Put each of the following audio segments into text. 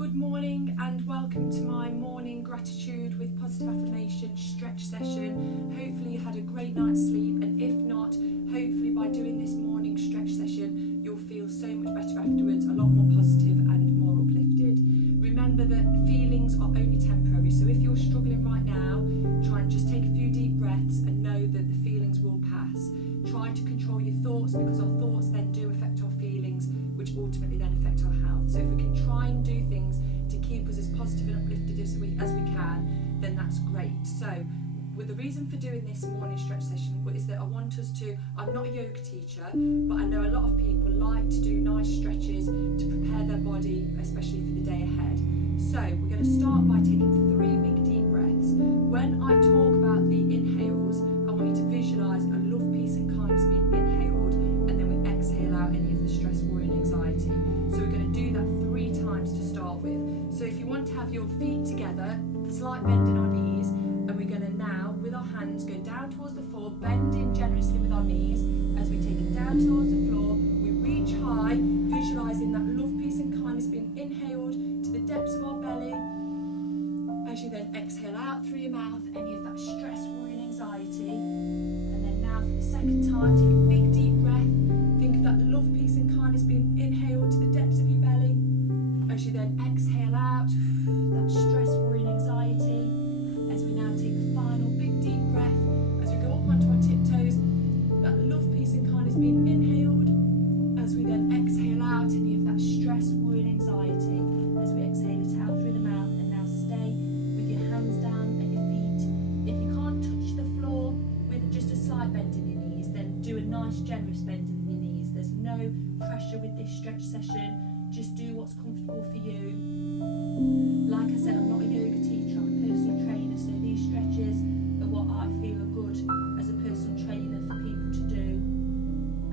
Good morning and welcome to my morning gratitude with positive affirmation stretch session. Hopefully you had a great night's sleep, and if not, hopefully by doing this morning stretch session you'll feel so much better afterwards, a lot more positive and more uplifted. Remember that feelings are only temporary, so if you're struggling right now, try and just take a few deep breaths and know that the feelings will pass. Try to control your thoughts, because our thoughts then do affect our feelings, which ultimately then affect our health. So if we can try and do things to keep us as positive and uplifted as we can, then that's great. So the reason for doing this morning stretch session is that I want us to, I'm not a yoga teacher, but I know a lot of people like to do nice stretches to prepare their body, especially for the day ahead. So we're going to start by taking 3 big deep breaths. When I talk about the inhales, I want you to visualise a love, peace and kindness being inhaled, and then we exhale out any of the stress, worry and anxiety. So we're going to do that 3 times to start with. So if you want to have your feet together, slight bend in our knees, and we're going to now, with our hands, go down towards the floor, bending generously with our knees. As we take it down towards the floor, we reach high, visualising that love, peace and kindness being inhaled to the depths of our belly. As you then exhale out through your mouth any of that stress, worry and anxiety. And then now for the second time, take a big deep breath. Think of that love, peace and kindness being inhaled to the depths of your belly. As you then exhale out that stress, worry and anxiety. As we now take the final big deep breath, as we go up onto our tiptoes, that love, peace and kindness being inhaled. As we then exhale out any of that stress, worry and anxiety. As we exhale it out through the mouth, and now stay with your hands down at your feet. If you can't touch the floor with just a slight bend in your knees, then do a nice generous bend in your knees. There's no pressure with this stretch session. Just do what's comfortable for you. Like I said, I'm not a yoga teacher, I'm a personal trainer, so these stretches are what I feel are good as a personal trainer for people to do.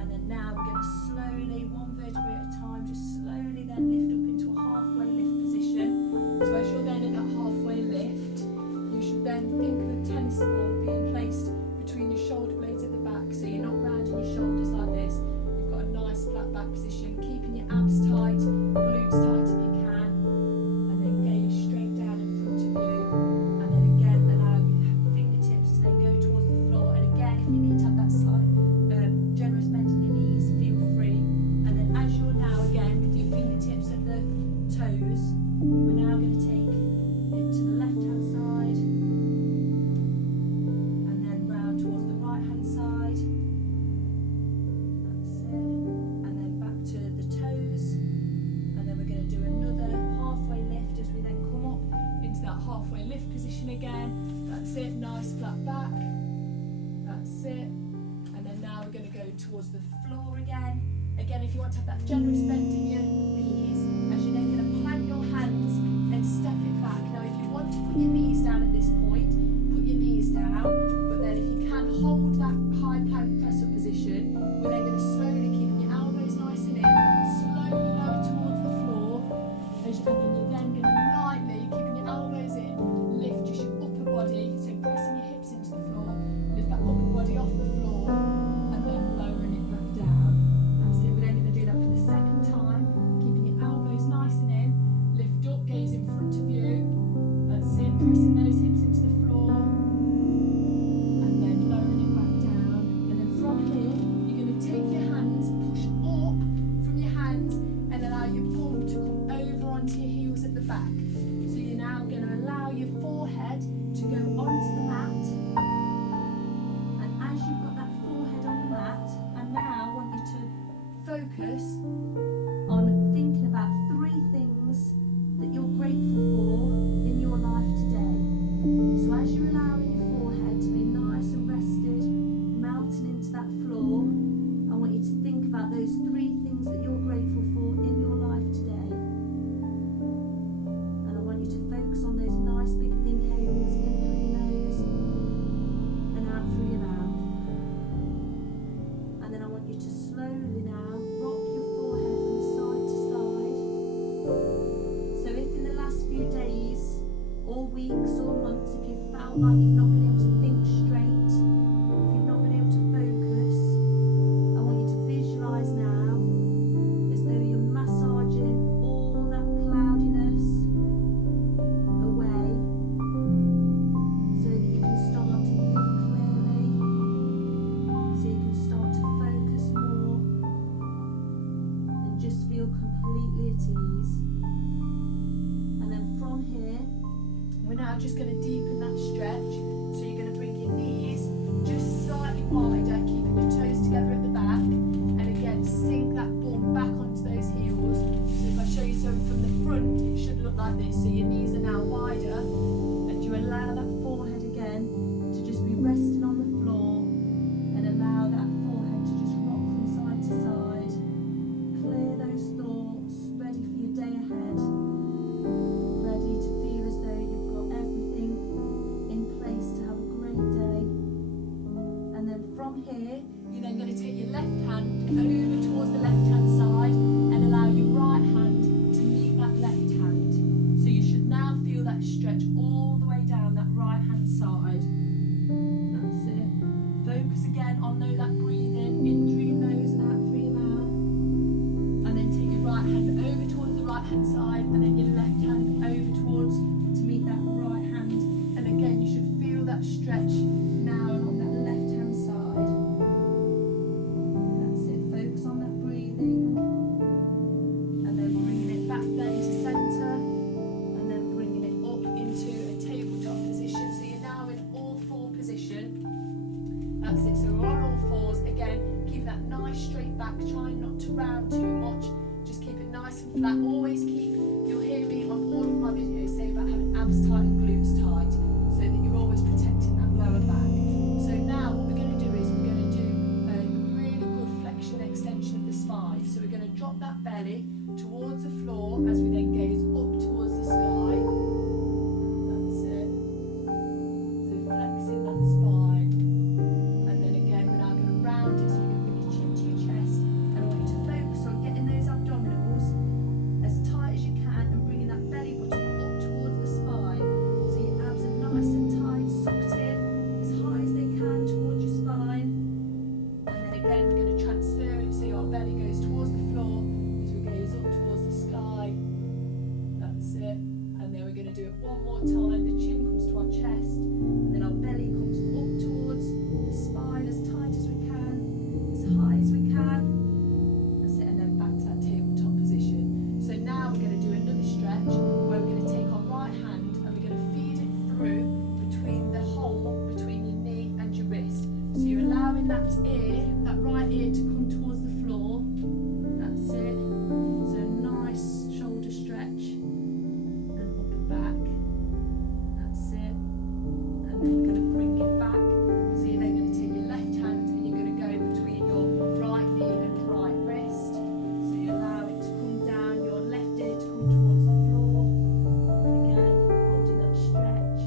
And then now we're going to slowly, one vertebrae at a time, just slowly then lift up into a halfway lift position. So as you're then in that halfway lift, you should then think of a tennis ball being placed between your shoulder blades at the back, so you're not rounding your shoulders like this. You've got a nice flat back position, keeping your abs tight, glutes tight if you can, and then gaze straight down in front of you, and then again allow your fingertips to then go towards the floor. And again, if you need to have that slight generous bend in your knees, feel free. And then as you're now again with your fingertips at the toes, we're now going to take it to the left hand side, and then round towards the right hand side. That's it. And then back to the toes. And then we're going to do another halfway lift as we then come up into that halfway lift position again. That's it, nice flat back. That's it. And then now we're going to go towards the floor again. Again, if you want to have that generous bend in your knees, as you're then going to plant your hands and step it back. Now if you want to put your knees down at this point, put your knees down, but then if you can hold that high plank press up position, we're then going to slowly keep your elbows nice and in, slowly lower towards the floor, and then you're then going to lightly, keeping your elbows in, lift just your upper body, so pressing your hips into the floor, lift that upper body off the floor, and then lowering it back down. That's it. We're then going to do that for the second time, keeping your elbows nice and in, lift up, gaze in front of you, that's it, pressing those hips into the floor, and then lowering it back down. And then from here, you're going to take your hands, push up from your hands, and allow your bum to come over onto your heels at the back. So you're now going to allow your forehead to go onto the mat. And as you've got that forehead on the mat, I now want you to focus on thinking about 3 things that you're grateful for in your life today. So as you're allowing your forehead to be nice and rested, melting into that floor, I want you to think about those 3 things that you're grateful for in your life today. And I want you to focus on those nice big inhales, in through your nose and out through your mouth. And then I want you to slowly now rock your forehead from side to side. So if in the last few days or weeks or months, if you felt like you've not been able to think straight, if you've not been able to focus, I want you to visualise now as though you're massaging all that cloudiness, now just going to deepen that stretch. So you're going to bring your knees just slightly wider, keeping your toes together at the back. And again, sink that bum back onto those heels. So if I show you some from the front, it should look like this. So your knees are now wider, and you allow that forehead again to just be resting on the floor, and allow that forehead to just rock from side to side. Clear those thoughts, ready for your day ahead, ready to feel as though you've got everything in place to have a great day. And then from here, you're then going to take your left hand over towards the left hand side and allow your right hand to meet that left hand. So you should now feel that stretch all the way down that right hand side. That's it. Focus again on that breathing in through your nose and out through your mouth. And then take your right hand over towards the right hand side, and then your left hand over towards to meet that right hand. And again, you should feel that stretch now along that left hand side. That's it. Focus on that breathing, and then bringing it back then to centre, and then bringing it up into a tabletop position. So you're now in all four position. That's it. So we're on all fours again. Keep that nice straight back. Trying not to round too much. Just keep it nice and flat. Always keep. You'll hear me on all of my videos say about having abs tight and glutes tight, so that you're always protecting that lower back. So now what we're going to do is we're going to do a really good flexion extension of the spine. So we're going to drop that belly towards the floor as we then gaze up towards the sky. That's it. So flexing that spine. And then again, we're now going to round it, so you're going to bring your chin to your chest. And I want you to focus on getting those abdominals as tight as you can and bringing that belly button up towards the spine. So your abs are nice and tight, sucked in as high as they can towards your spine. And then again, we're going to transfer it so your belly goes towards the floor as we gaze up towards the sky. That's it. And then we're going to do it one more time. The chin comes to our chest, and then our belly comes up towards the spine as tight as we can, as high as we can. That's it. And then back to that tabletop position. So now we're going to do another stretch where we're going to take our right hand and we're going to feed it through between the hole between your knee and your wrist. So you're allowing that right ear to come towards the floor. That's it. So nice shoulder stretch and upper back. That's it. And then we're going to bring it back. So you're then going to take your left hand and you're going to go between your right knee and right wrist. So you allow it to come down, your left ear to come towards the floor. Again, holding that stretch.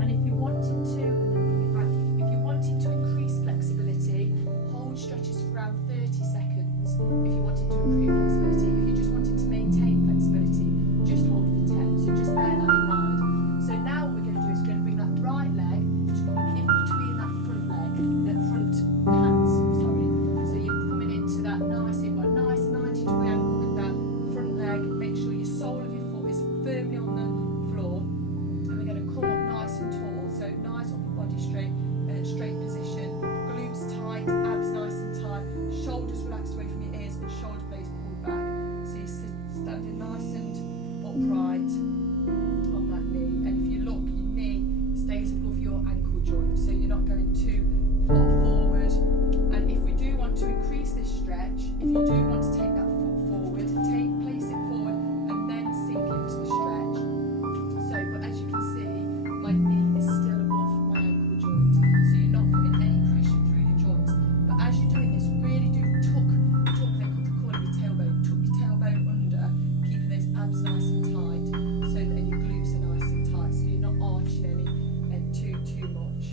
And if you wanted to, and then bring it back, if you wanted to increase flexibility, hold stretches for around 30 seconds. If you wanted to improve flexibility, if you just wanted to maintain flexibility, just hold for 10. So just bear that in mind. So now what we're going to do is we're going to bring that right leg to come in between that front leg, that front hands, sorry. So you're coming into that nice, you've got a nice 90-degree angle with that front leg. Make sure your sole of your foot is firmly on the floor. And we're going to come up nice and tall. So nice upper body straight position. Glutes tight, abs nice and tight. Shoulders relaxed away from your ears and shoulder blades pulled back. So you're standing nice and upright on that knee. And if you look, your knee stays above your ankle joint, so you're not going too far forward. And if we do want to increase this stretch, if you do want to take that foot forward, place it forward and then sink into the stretch. So, but as you can see, my knee is still above my ankle joint, so you're not putting any pressure through your joints. But as you're doing this, really do tuck, they call it your tailbone, tuck your tailbone under, keeping those abs nice and tight, so that your glutes are nice and tight, so you're not arching any too much.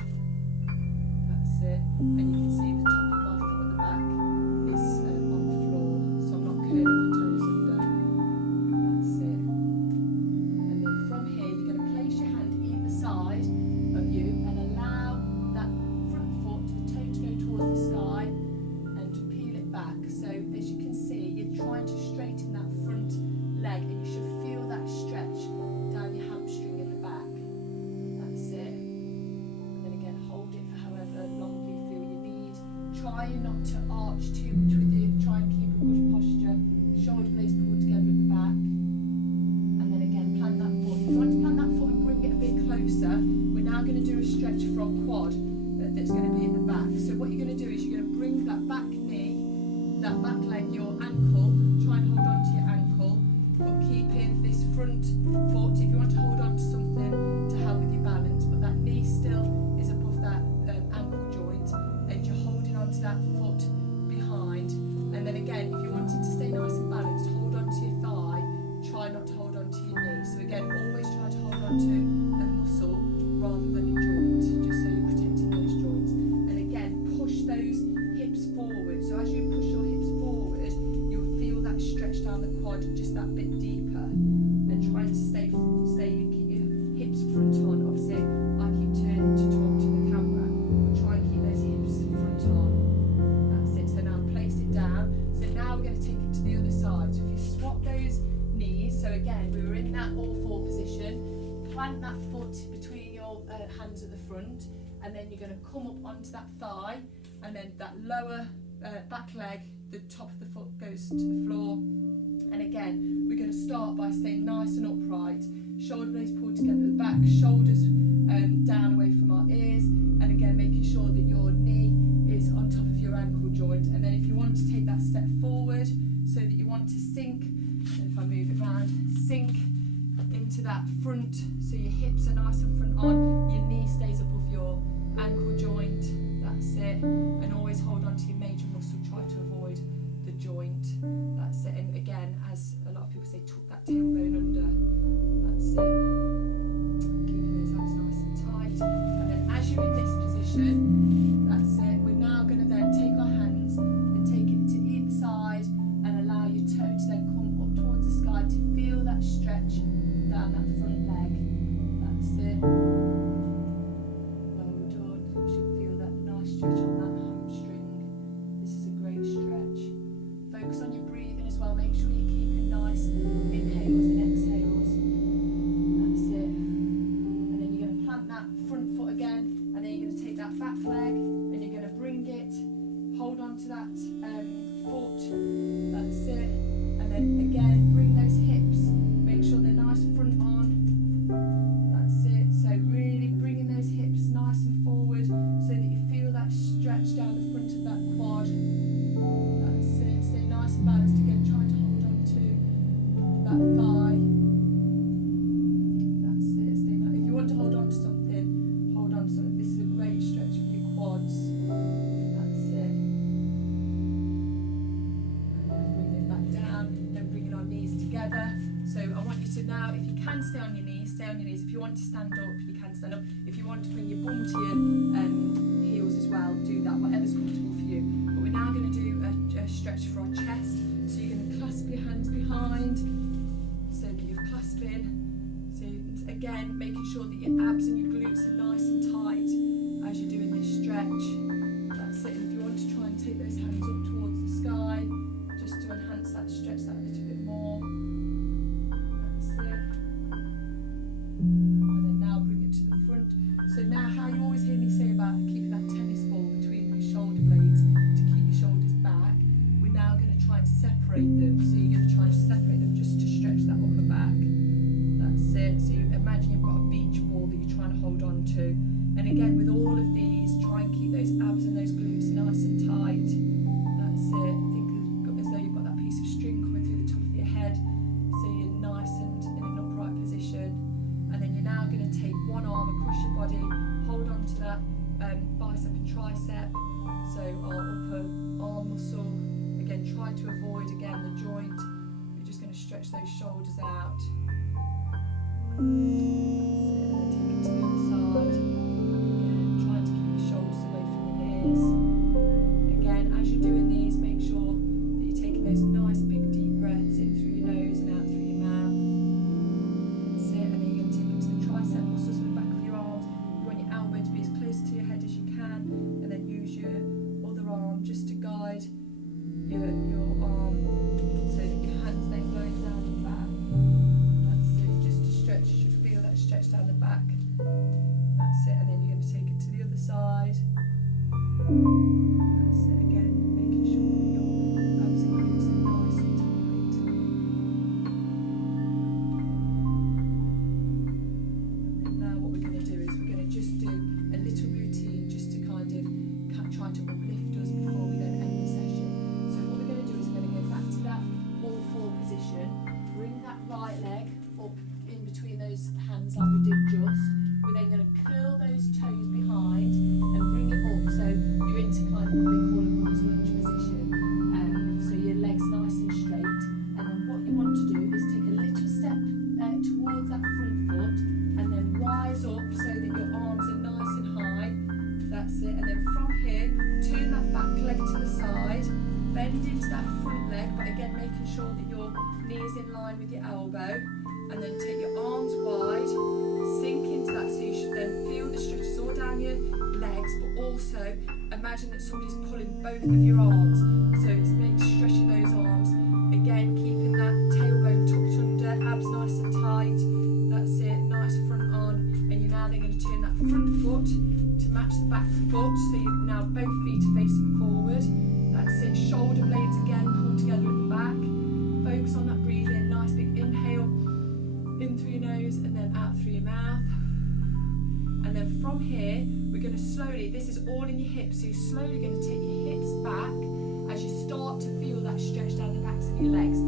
That's it. And you can see the top of my foot at the back is on the floor, so I'm not curling my toes under. That's it. And then from here, you're going to place your hand either side of you and allow that front foot, the toe to go towards the sky, and to peel it back. So as you can see, you're trying to straighten that front leg, and you should feel that stretch down your hamstring at the back. That's it. And then again, hold it for however long you feel you need. Try not to arch too much with you. Try and keep a good posture. Shoulder blades pulled together at the back. And then again, plant that foot. If you want to plant that foot and bring it going to do a stretch for our quad that's going to be in the back. So what you're going to do is you're going to bring that back knee, that back leg, your ankle, try and hold on to your ankle, but keeping this front foot, if you want to hold on to something to help with your balance, but that knee still is above that ankle joint, and you're holding on to that foot behind. And then again, if you're wanting to stay nice and balanced, hold on to your thigh, try not to hold on to your knee. So again, always try to hold on to a muscle rather than a joint, just so you're protecting those joints. And again, push those hips forward. So as you push your hips forward, you'll feel that stretch down the quad just that bit deeper. And trying to keep your hips front on. Obviously, I keep turning to talk to the camera, but try and keep those hips front on. That's it. So now place it down. So now we're going to take it to the other side. So if you swap those knees, so again, we were in that all-four position. Plant that foot between your hands at the front, and then you're going to come up onto that thigh, and then that lower back leg, the top of the foot goes to the floor. And again, we're going to start by staying nice and upright, shoulder blades pulled together at the back, shoulders down away from our ears, and again making sure that your knee is on top of your ankle joint. And then if you want to take that step forward, so that you want to sink, and if I move it around, sink into that front, so your hips are nice and front on, your knee stays above your ankle joint. That's it. And always hold on to your major muscle, try to avoid the joint. That's it. And again, as a lot of people say, tuck that tailbone under. That's it. Keeping those abs nice and tight. And then as you're in this position, that's it. We're now going to then take our hands and take it to either side and allow your toe to then come up towards the sky to feel that stretch down that front leg. That's it. Well done. You should feel that nice stretch on that hamstring. This is a great stretch. Focus on your breathing as well. Make sure you're keeping nice inhales and exhales. That's it. And then you're going to plant that front foot again, and then you're going to take that back leg and you're going to bring it, hold on to that foot. That's it. And then again, bring those hips. Make sure they're nice front on. That's it. So really bringing those hips nice and forward so that you feel that stretch down the front of that quad. That's it. Stay nice and balanced again, trying to hold on to that thigh. That's it. Stay nice. If you want to hold on to something, hold on to something. This is a great stretch for your quads. That's it. And then bring it back down, then bringing our knees together. So I want you to now, if you can stay on your knees, stay on your knees. If you want to stand up, you can stand up. If you want to bring your bum to your heels as well, do that, whatever's comfortable for you. But we're now going to do a stretch for our chest. So you're going to clasp your hands behind, so that you're clasping. So again, making sure that your abs and your glutes are nice and tight as you're doing this stretch. That's it. And if you want to try and take those hands up towards the sky, just to enhance that stretch that little bit more. And then now bring it to the front. So now, how you always hear me say about keeping that tennis ball between your shoulder blades to keep your shoulders back, we're now going to try and separate them. So you're going to try and separate them just to stretch that upper back. That's it. So you imagine you've got a beach ball that you're trying to hold on to. And again, with all of these, try and keep those abs and those glutes nice and tight. That's it. Think as though you've got that piece of string coming through the top of your head, so you're nice and in an upright position. And then you're now going to take one arm across your body, hold on to that bicep and tricep, so our upper arm muscle. Again, try to avoid the joint. You're just going to stretch those shoulders out. That's it. And then take it to the other side. Again, trying to keep your shoulders away from your ears. Again, as you're doing these, make sure that you're taking those nice big deep breaths in through your nose and out through your mouth. That's it. And then you're going to take it to the tricep muscles at the back of your arms. You want your elbow to be as close to your head as you can, and then use your other arm just to guide your arm, so that your hands then going down the back. That's it. Just to stretch, you should feel that your knees in line with your elbow, and then take your arms wide, sink into that, so you should then feel the stretches all down your legs, but also imagine that somebody's pulling both of your arms, so it's stretching those arms, again keeping that tailbone tucked under, abs nice and tight, that's it, nice front on, and you're now then going to turn that front foot to match the back foot, so now both feet are facing forward, that's it, shoulder blades again pulled together at the back, focus on that breathing, nice big inhale, in through your nose and then out through your mouth, and then from here we're going to slowly, this is all in your hips, so you're slowly going to take your hips back as you start to feel that stretch down the backs of your legs,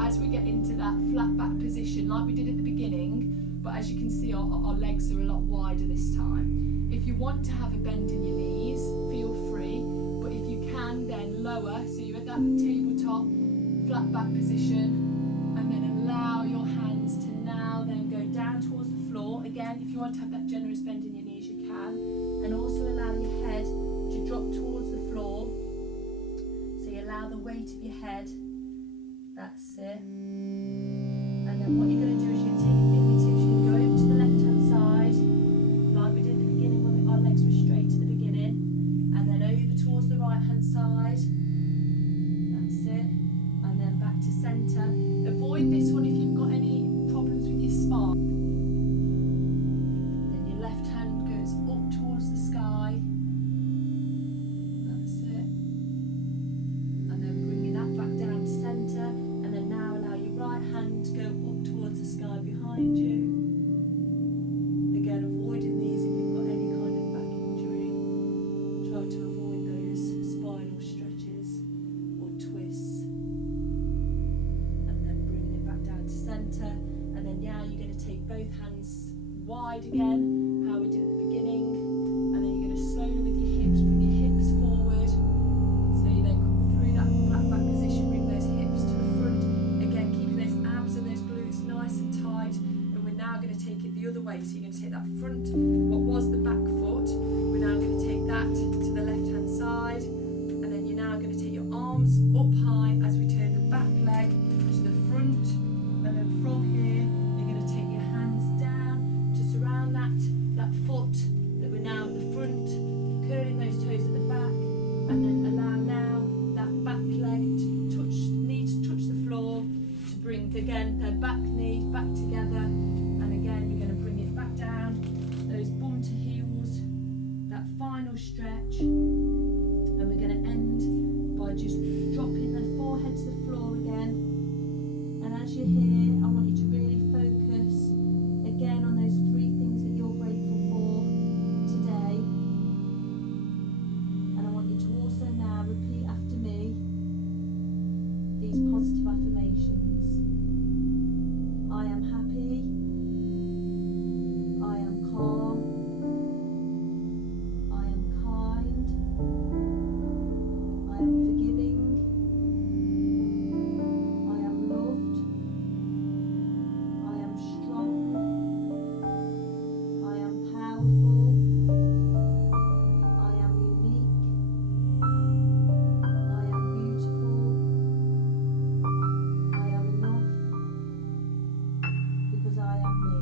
as we get into that flat back position like we did at the beginning, but as you can see our legs are a lot wider this time. If you want to have a bend in your knees, feel free, but if you can then lower, so you're at that tabletop flat back position, and then allow your hands to now then go down towards the floor. Again, if you want to have that generous bend in your knees, you can, and also allow your head to drop towards the floor, so you allow the weight of your head, that's it, and then what you're going to do is you're going to take your fingertips, you can go over to the left hand side like we did at the beginning when our legs were straight at the beginning, and then over towards the right hand side, that's it, and then back to centre. Avoid this one if you've got any problems with your spine. Then your left hand goes up towards the sky, that's it, and then bringing that back down to centre, and then now allow your right hand to go up towards the sky behind you. Again, avoiding these if you've got any kind of back injury. Try to avoid those spinal stretches or twists. And then bringing it back down to centre. And then now you're going to take both hands wide again, how we did at the beginning. And then you're going to slowly with your hips, bring your hips forward. So you then come through that flat back position, bring those hips to the front. Again, keeping those abs and those glutes nice and tight. And we're now going to take it the other way. So you're going to take that front, what was the back foot, we're now going to take that to the left hand side, and then you're now going to take your arms up high as we turn the back leg to the front, and then from here you're going to take your hands down to surround that foot that we're now at the front, curling those toes at the back, and then allow now that back leg to touch the floor, to bring again their back knee back together, and again you're going to bring it back down, those bum to heels, that final stretch, and we're going to end by just dropping the forehead to the floor again. And as you're here, I want you to really focus again on those three things that you're grateful for today, and I want you to also now repeat after me these positive affirmations. I am happy, I am calm, I am kind, I am forgiving, I am loved, I am strong, I am powerful, I am unique, I am beautiful, I am enough, because I am me.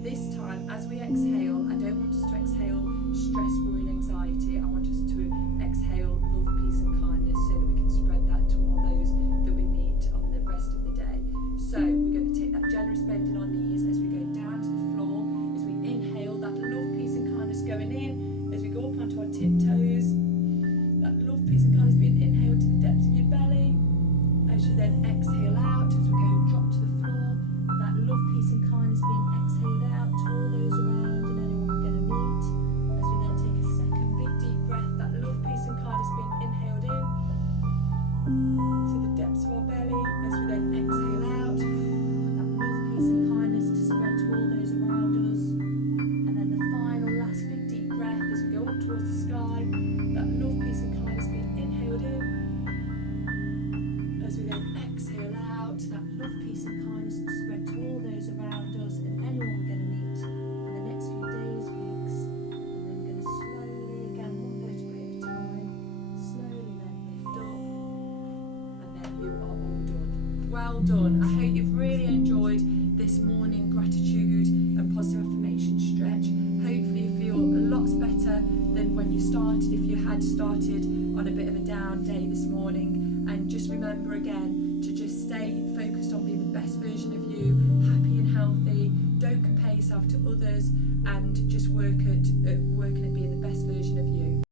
This time, as we exhale, I don't want us to exhale stress, worry and anxiety. I want us to exhale love, peace and kindness, so that we can spread that to all those that we meet on the rest of the day. So we're going to take that generous bend in our knees as we go down to the floor, as we inhale that love, peace and kindness going in, as we go up onto our tiptoes, that love, peace and kindness being inhaled to the depths of your belly, as you then exhale out, as we go drop to the floor, that love, peace and kindness being exhaled out to all those around and anyone we're going to meet, as we then take a second big deep breath well done. I hope you've really enjoyed this morning gratitude and positive affirmation stretch. Hopefully you feel lots better than when you started, if you had started on a bit of a down day this morning. And just remember again to just stay focused on being the best version of you, happy and healthy. Don't compare yourself to others, and just working at being the best version of you.